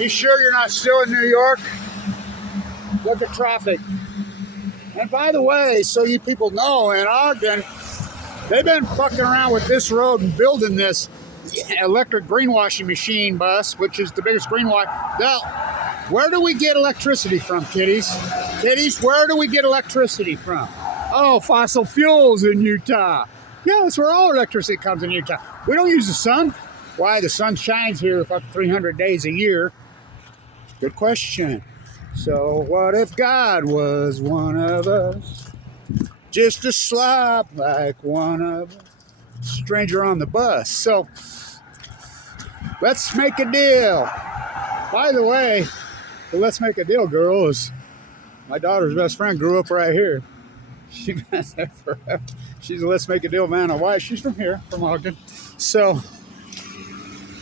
You sure you're not still in New York? Look at traffic. And by the way, so you people know, in Ogden, they've been fucking around with this road and building this electric greenwashing machine bus, which is the biggest greenwash. Now, where do we get electricity from, kiddies? Kiddies, where do we get electricity from? Oh, fossil fuels in Utah. Yeah, that's where all electricity comes in Utah. We don't use the sun. Why? The sun shines here for 300 days a year. Good question. So what if God was one of us? Just a slob like one of us. Stranger on the bus. So let's make a deal. By the way, the Let's Make a Deal girl is my daughter's best friend, grew up right here. She's been there forever. She's a Let's Make a Deal man and wife. She's from here, from Ogden. So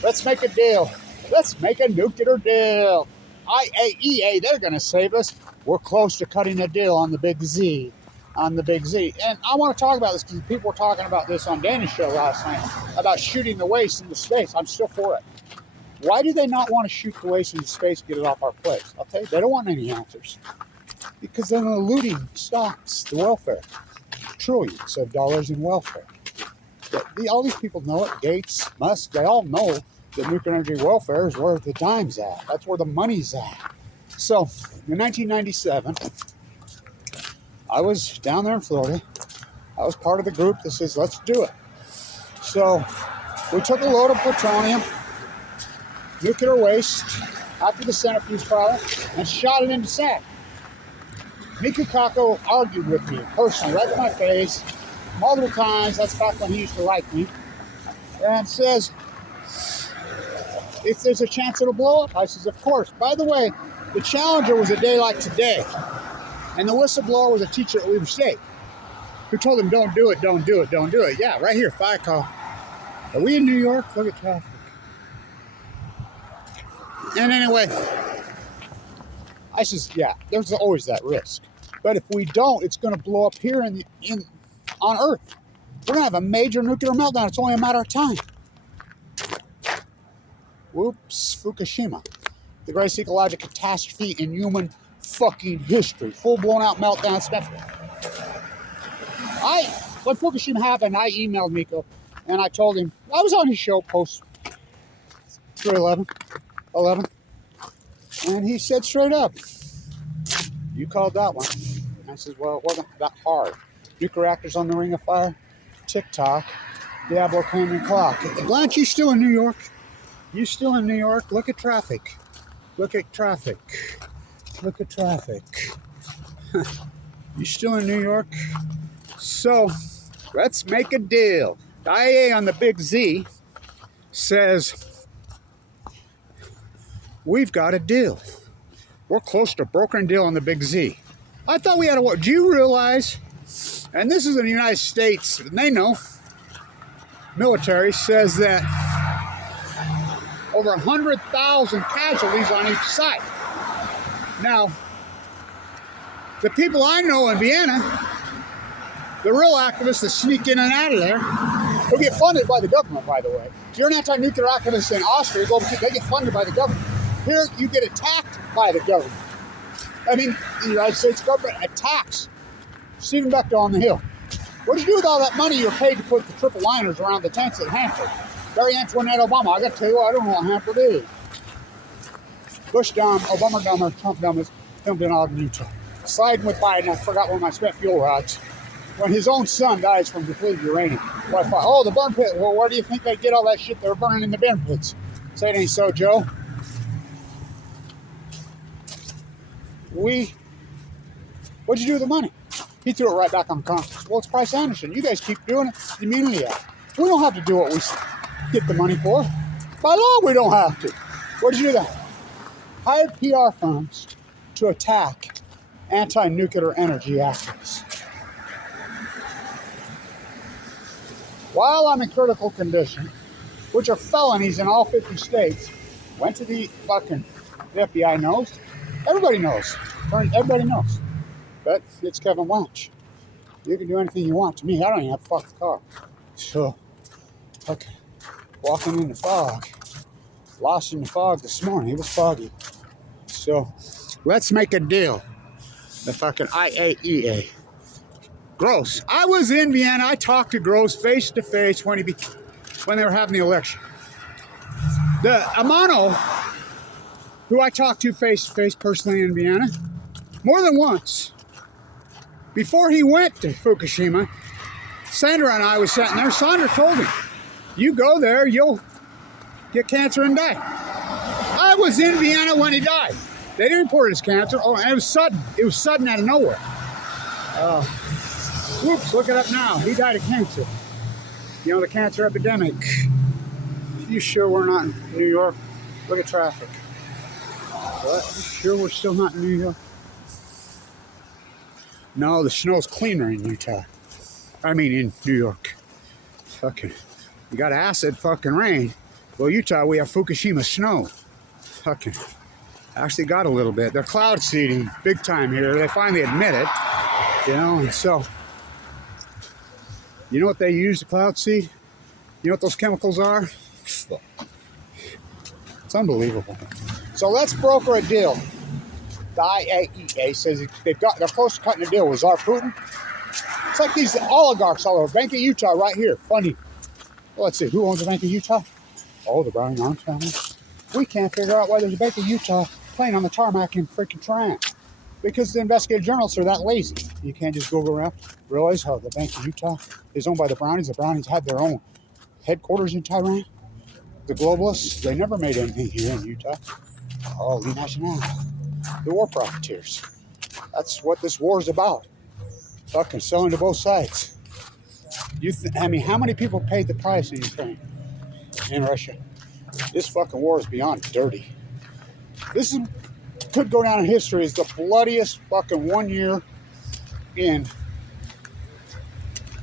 let's make a deal. Let's make a nuclear deal. IAEA, they're going to save us. We're close to cutting a deal on the Big Z. On the Big Z. And I want to talk about this because people were talking about this on Danny's show last night about shooting the waste into space. I'm still for it. Why do they not want to shoot the waste into space and get it off our plates? I'll tell you, they don't want any answers. Because then the looting stops the welfare. Trillions of dollars in welfare. All these people know it. Gates, Musk, they all know that nuclear energy welfare is where the dime's at. That's where the money's at. So, in 1997, I was down there in Florida. I was part of the group that says, let's do it. So, we took a load of plutonium, nuclear waste, after the centrifuge product, and shot it into sand. Miku Kako argued with me personally, right in my face, multiple times. That's back when he used to like me. And says, if there's a chance it'll blow up, I says, of course. By the way, the Challenger was a day like today. And the whistleblower was a teacher at Weaver State who told him, don't do it, don't do it, don't do it. Yeah, right here, fire call. Are we in New York? Look at traffic. And anyway, I says, yeah, there's always that risk. But if we don't, it's going to blow up here on Earth. We're going to have a major nuclear meltdown. It's only a matter of time. Whoops, Fukushima. The greatest ecological catastrophe in human fucking history. Full blown out meltdown stuff. When Fukushima happened, I emailed Miko and I told him, I was on his show post 11, and he said straight up, you called that one. I said, well, it wasn't that hard. Nuclear reactors on the Ring of Fire, TikTok, Diablo Canyon Clock. Blanche, you still in New York? You still in New York? Look at traffic. Look at traffic. Look at traffic. You still in New York? So, let's make a deal. The IAEA on the Big Z says, we've got a deal. We're close to brokering a deal on the Big Z. I thought we had a war. Do you realize, and this is in the United States, and they know, military says that over 100,000 casualties on each side. Now, the people I know in Vienna, the real activists that sneak in and out of there, who get funded by the government, by the way. If you're an anti-nuclear activist in Austria, they get funded by the government. Here, you get attacked by the government. I mean, the United States government attacks Stephen Bechtel on the Hill. What do you do with all that money you're paid to put the triple liners around the tanks at Hanford? Barry Antoinette Obama, I got to tell you, I don't know what Hanford is. Bush dumb, Obama dumber, Trump dumbest, filmed in Ogden, Utah. Sliding with Biden, I forgot one of my spent fuel rods. When his own son dies from depleted uranium. Oh, the burn pit. Well, where do you think they get all that shit they were burning in the burn pits? Say it ain't so, Joe. What'd you do with the money? He threw it right back on Congress. Well, it's Price Anderson. You guys keep doing it. The Immunity Act. We don't have to do what we get the money for. By law, we don't have to. What did you do that? Hired PR firms to attack anti-nuclear energy activists. While I'm in critical condition, which are felonies in all 50 states, went to the FBI knows. Everybody knows. Everybody knows. But it's Kevin Welch. You can do anything you want to me. I don't even have to fuck the car. So, okay. Walking in the fog. Lost in the fog this morning. It was foggy. So let's make a deal. The fucking IAEA. Gross. I was in Vienna. I talked to Gross face to face when they were having the election. The Amano, who I talked to face personally in Vienna, more than once. Before he went to Fukushima, Sandra and I was sitting there. Sandra told him, you go there, you'll get cancer and die. I was in Vienna when he died. They didn't report his cancer. Oh, and it was sudden. It was sudden out of nowhere. Whoops, look it up now. He died of cancer. You know, the cancer epidemic. You sure we're not in New York? Look at traffic. What? You sure we're still not in New York? No, the snow's cleaner in Utah. I mean, in New York. Fucking, you got acid fucking rain. Well, Utah, we have Fukushima snow. Fucking, actually got a little bit. They're cloud seeding big time here. They finally admit it. You know, and so, you know what they use to cloud seed? You know what those chemicals are? It's unbelievable. So let's broker a deal. The IAEA says they're close to cutting a deal with Tsar Putin. It's like these oligarchs all over. Bank of Utah right here, funding. Well, let's see, who owns the Bank of Utah? Oh, the Browning Arms family. We can't figure out why there's a Bank of Utah playing on the tarmac in freaking Tran. Because the investigative journalists are that lazy. You can't just Google around. Realize how the Bank of Utah is owned by the Brownies. The Brownies had their own headquarters in Tehran. The globalists, they never made anything here in Utah. Oh, the national. The war profiteers. That's what this war is about. Fucking selling to both sides. I mean, how many people paid the price in Ukraine? In Russia? This fucking war is beyond dirty. This could go down in history as the bloodiest fucking 1 year in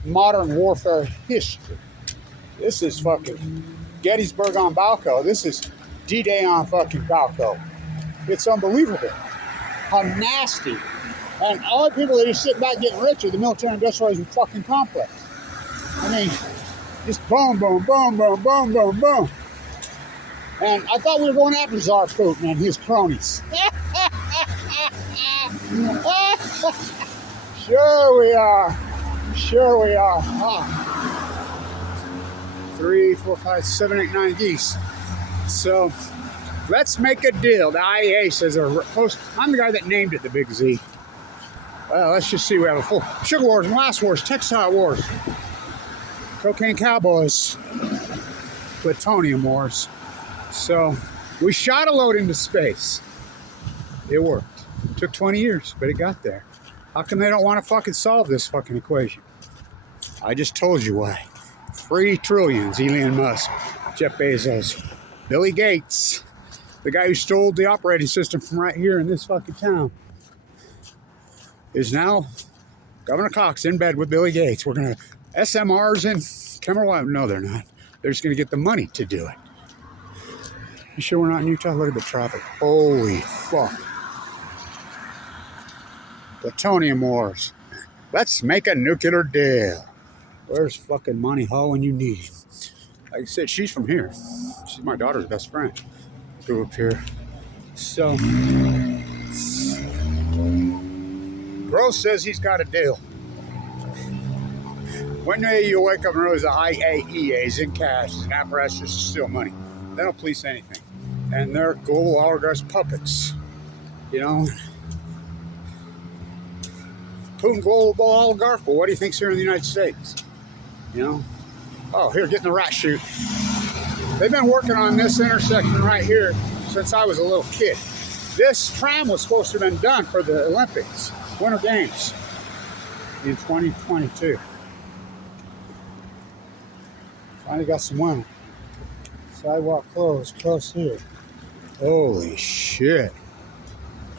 modern warfare history. This is fucking Gettysburg on Balco. This is D-Day on fucking Balco. It's unbelievable how nasty. And all the people that are sitting back getting rich are the military industrial fucking complex. I mean, just boom, boom, boom, boom, boom, boom, boom. And I thought we were going after Tsar Putin and his cronies. Sure we are. Sure we are. 3, 4, 5, 7, 8, 9 geese. So let's make a deal. The IAEA says they're close. I'm the guy that named it the Big Z. Well, let's just see. We have a full sugar wars, molasses wars, textile wars, cocaine cowboys, plutonium wars. So we shot a load into space. It worked. It took 20 years, but it got there. How come they don't want to fucking solve this fucking equation? I just told you why. 3 trillions, Elon Musk, Jeff Bezos, Billy Gates, the guy who stole the operating system from right here in this fucking town, is now Governor Cox in bed with Billy Gates. We're going to SMRs in Cameron. No, they're not. They're just going to get the money to do it. You sure we're not in Utah? Look at the traffic. Holy fuck. Plutonium wars. Let's make a nuclear deal. Where's fucking Monty Hall when you need him? Like I said, she's from here. She's my daughter's best friend. Grew up here. So, Gross says he's got a deal. One day you'll wake up and realize the IAEA is in cash, is an apparatus just to steal money. They don't police anything. And they're global oligarchs puppets. You know? Putin global oligarch, well, what do you think's here in the United States? You know? Oh, here, get in the rat chute. They've been working on this intersection right here since I was a little kid. This tram was supposed to have been done for the Olympics, Winter Games, in 2022. Finally got some winter. Sidewalk closed, close here. Holy shit.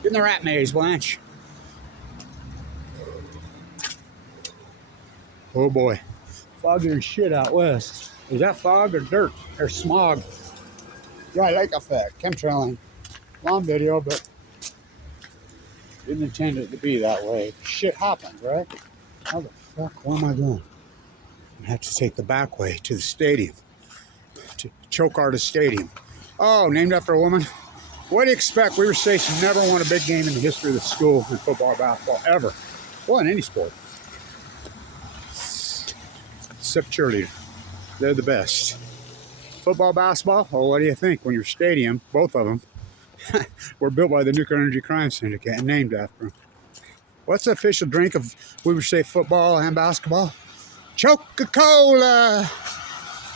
Get in the rat maze, Blanche. Oh boy. Foggy and shit out west. Is that fog or dirt? Or smog? Yeah, lake effect. Chemtrailing. Long video, but didn't intend it to be that way. Shit happens, right? How the fuck? Where am I going? I have to take the back way to the stadium. To Choke Artist Stadium. Oh, named after a woman. What do you expect? Weaver Station never won a big game in the history of the school in football or basketball, ever. Well, in any sport. Except cheerleader. They're the best. Football, basketball, well, what do you think? When your stadium, both of them, were built by the Nuclear Energy Crime Syndicate and named after them. What's the official drink of Weaver State football and basketball? Coca-Cola.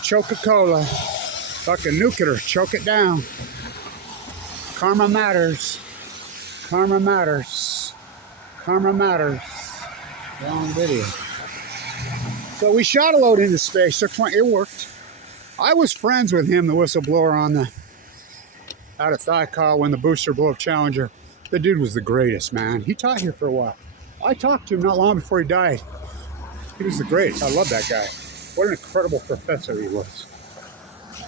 Coca-Cola. Fucking nuclear. Choke it down. Karma matters. Karma matters. Karma matters. Wrong video. So we shot a load into space. It worked. I was friends with him, the whistleblower on the out of Thykal when the booster blew up Challenger. The dude was the greatest, man. He taught here for a while. I talked to him not long before he died. He was the greatest. I love that guy. What an incredible professor he was.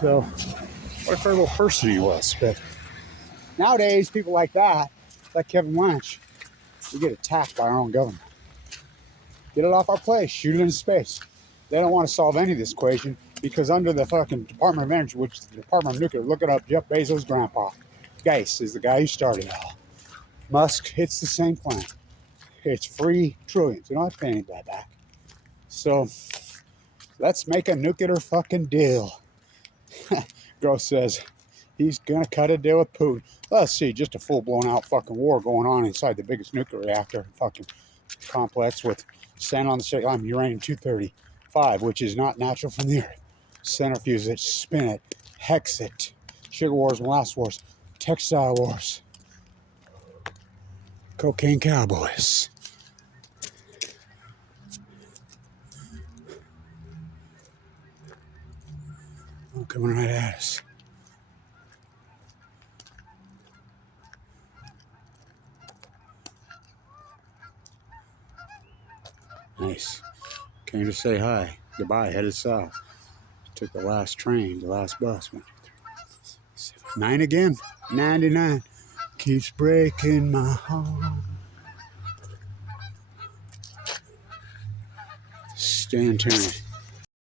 So, what an incredible person he was. But nowadays, people like that, like Kevin Lynch, we get attacked by our own government. Get it off our plate. Shoot it into space. They don't want to solve any of this equation because under the fucking Department of Energy, which is the Department of Nuclear, look it up, Jeff Bezos' grandpa. Geis is the guy who started it all. Musk, it's the same plan. It's free trillions. You don't have to pay any of that back. So, let's make a nuclear fucking deal. Gross says he's going to cut a deal with Putin. Let's see, just a full-blown out fucking war going on inside the biggest nuclear reactor fucking complex with sand on the state line, uranium-235, which is not natural from the earth. Centrifuge it, spin it, hex it. Sugar wars, molasses wars, textile wars. Cocaine cowboys. Oh, coming right at us. Nice. Came to say hi. Goodbye. Headed south. Took the last train, the last bus. 9 again. 99. Keeps breaking my heart. Staying tuned.